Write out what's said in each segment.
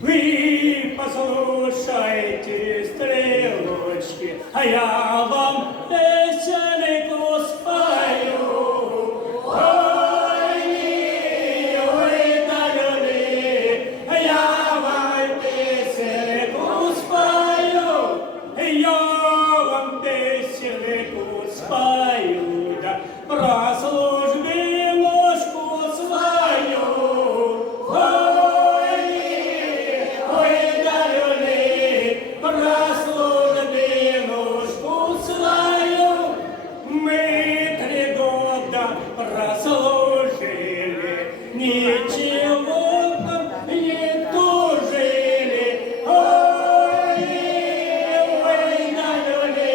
Вы послушайте, стрелочки, а я вам песенку спою. Ой, ли, ой, да, ли, я вам песенку спою. Я вам песенку спою, да, про службинушку свою. Прослужили, ничего нам не тужили. Ой, ой, налюли,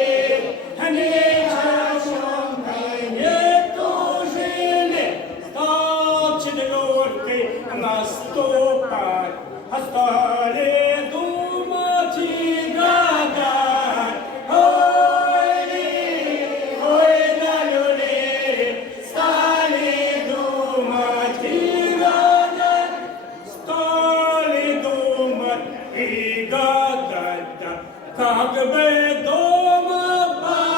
ничего мы не тужили. Стал четвертый наступать, а стали думать и гадать. Ой, ой, налюли, стали думать и гадать, да, как бы дома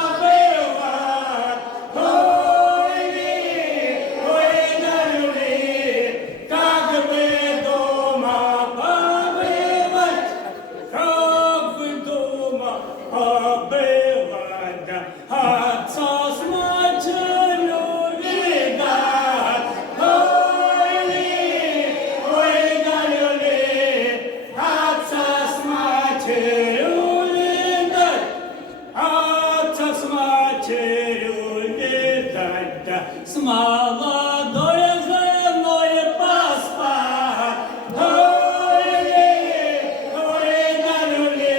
побывать. Ой, налюли, как бы дома побывать, как бы дома побывать, да, отца с матерью видать. Ой, налюли, отца с матерью видать, отца с матерью видать, да, с молодой женой поспать. Ой, налюли,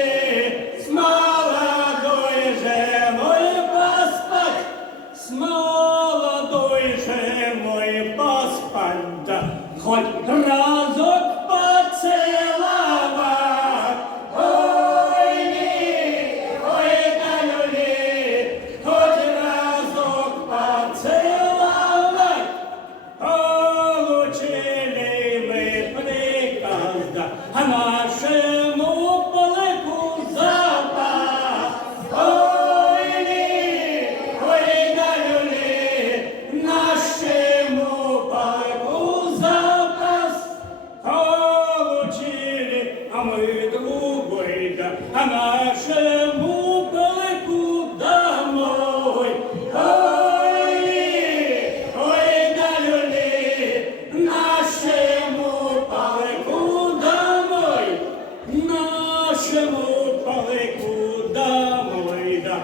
с молодой женой поспать, с молодой женой поспать, да, хоть разок поцеловать. Ой, налюли, хоть разок поцеловать. Получили мы приказ, да, а нашему полку запас. Ой, налюли, нашему полку запас. Получили, а мы другой, да, а нашему полку домой. Ой, налюли, нашему полку домой, нашему полку домой, да.